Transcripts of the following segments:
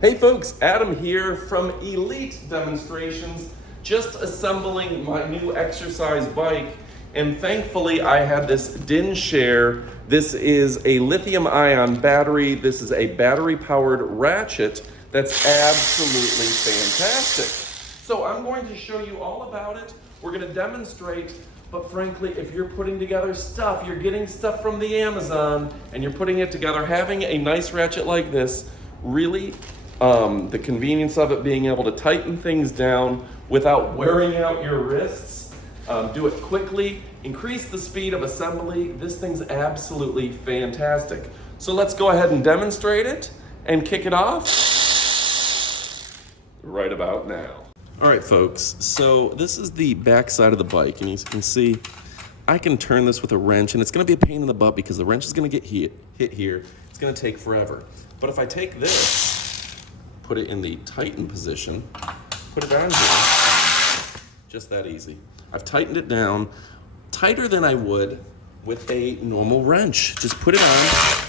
Hey folks, Adam here from Elite Demonstrations, just assembling my new exercise bike, and thankfully I had this Dinshare. This is a lithium-ion battery. This is a battery-powered ratchet that's absolutely fantastic. So I'm going to show you all about it. We're going to demonstrate, but frankly, if you're putting together stuff, you're getting stuff from the Amazon, and you're putting it together, having a nice ratchet like this, really, the convenience of it, being able to tighten things down without wearing out your wrists, do it quickly, increase the speed of assembly. This thing's absolutely fantastic. So let's go ahead and demonstrate it and kick it off right about now. All right, folks, so this is the back side of the bike, and as you can see, I can turn this with a wrench, and it's gonna be a pain in the butt because the wrench is gonna get hit here. It's gonna take forever. But if I take this, put it in the tighten position, put it on here, just that easy. I've tightened it down tighter than I would with a normal wrench. Just put it on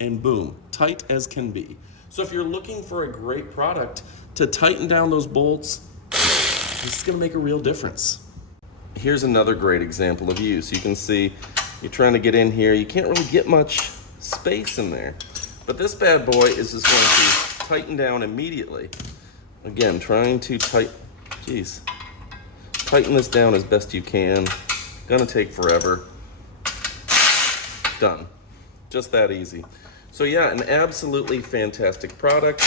and boom, tight as can be. So if you're looking for a great product to tighten down those bolts, this is gonna make a real difference. Here's another great example of use. You can see you're trying to get in here. You can't really get much space in there. But this bad boy is just going to tighten down immediately. Again, trying to tighten this down as best you can. Gonna take forever. Done. Just that easy. So yeah, an absolutely fantastic product.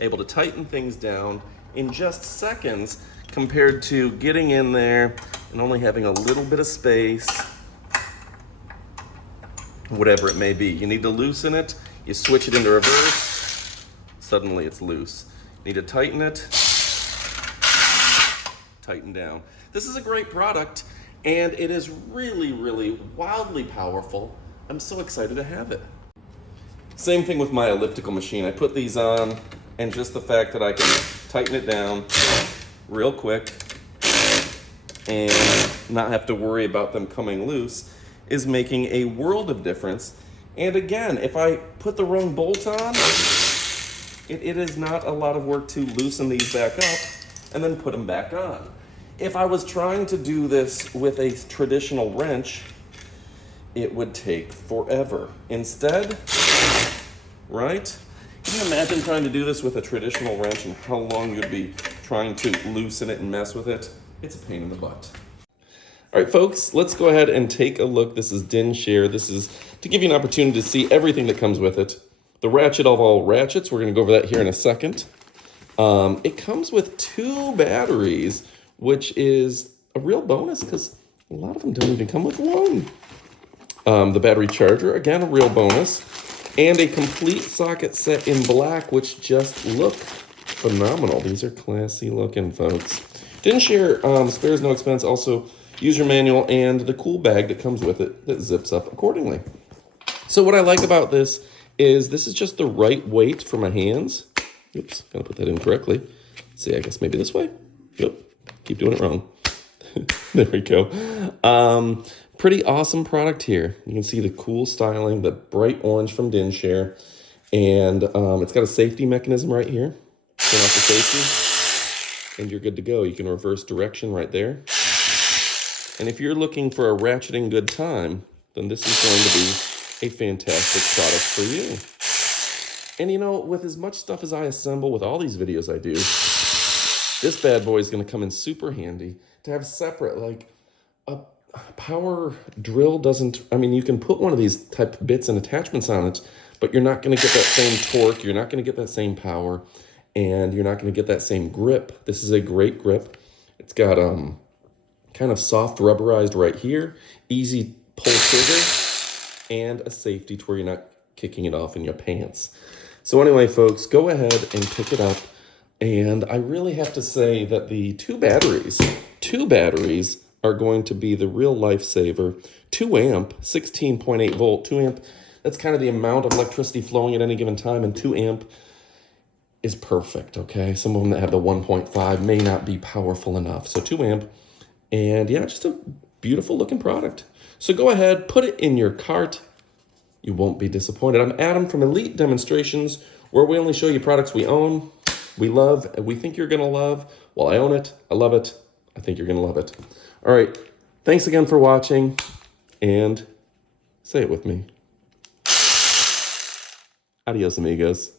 Able to tighten things down in just seconds compared to getting in there and only having a little bit of space, whatever it may be. You need to loosen it, you switch it into reverse, suddenly it's loose. Need to tighten it, tighten down. This is a great product, and it is really, really wildly powerful. I'm so excited to have it. Same thing with my elliptical machine. I put these on, and just the fact that I can tighten it down real quick and not have to worry about them coming loose is making a world of difference. And again, if I put the wrong bolt on, it is not a lot of work to loosen these back up and then put them back on. If I was trying to do this with a traditional wrench, it would take forever. Instead, right? Can you imagine trying to do this with a traditional wrench and how long you'd be trying to loosen it and mess with it? It's a pain in the butt. All right, folks, let's go ahead and take a look. This is Dinshare. This is to give you an opportunity to see everything that comes with it. The ratchet of all ratchets, we're gonna go over that here in a second. It comes with 2 batteries, which is a real bonus because a lot of them don't even come with one. The battery charger, again, a real bonus. And a complete socket set in black, which just look phenomenal. These are classy looking, folks. Dinshare spares no expense. Also, user manual and the cool bag that comes with it that zips up accordingly. So what I like about this is just the right weight for my hands. Oops, gotta put that in correctly. See, I guess maybe this way. Yep, keep doing it wrong. There we go. Pretty awesome product here. You can see the cool styling, the bright orange from Dinshare, and it's got a safety mechanism right here. Turn off the safety, and you're good to go. You can reverse direction right there. And if you're looking for a ratcheting good time, then this is going to be a fantastic product for you. And you know, with as much stuff as I assemble with all these videos I do, this bad boy is going to come in super handy to have separate, like a power drill doesn't, I mean, you can put one of these type of bits and attachments on it, but you're not going to get that same torque, you're not going to get that same power, and you're not going to get that same grip. This is a great grip. It's got kind of soft rubberized right here, easy pull trigger, and a safety to where you're not kicking it off in your pants. So anyway, folks, go ahead and pick it up. And I really have to say that the two batteries are going to be the real lifesaver. 2 amp, 16.8 volt, 2 amp. That's kind of the amount of electricity flowing at any given time, and 2 amp is perfect, okay? Some of them that have the 1.5 may not be powerful enough. So 2 amp, and yeah, just a beautiful looking product. So go ahead, put it in your cart. You won't be disappointed. I'm Adam from Elite Demonstrations. where we only show you products we own, we love, and we think you're gonna love. Well, I own it, I love it, I think you're gonna love it. All right, thanks again for watching, and say it with me. Adios, amigos.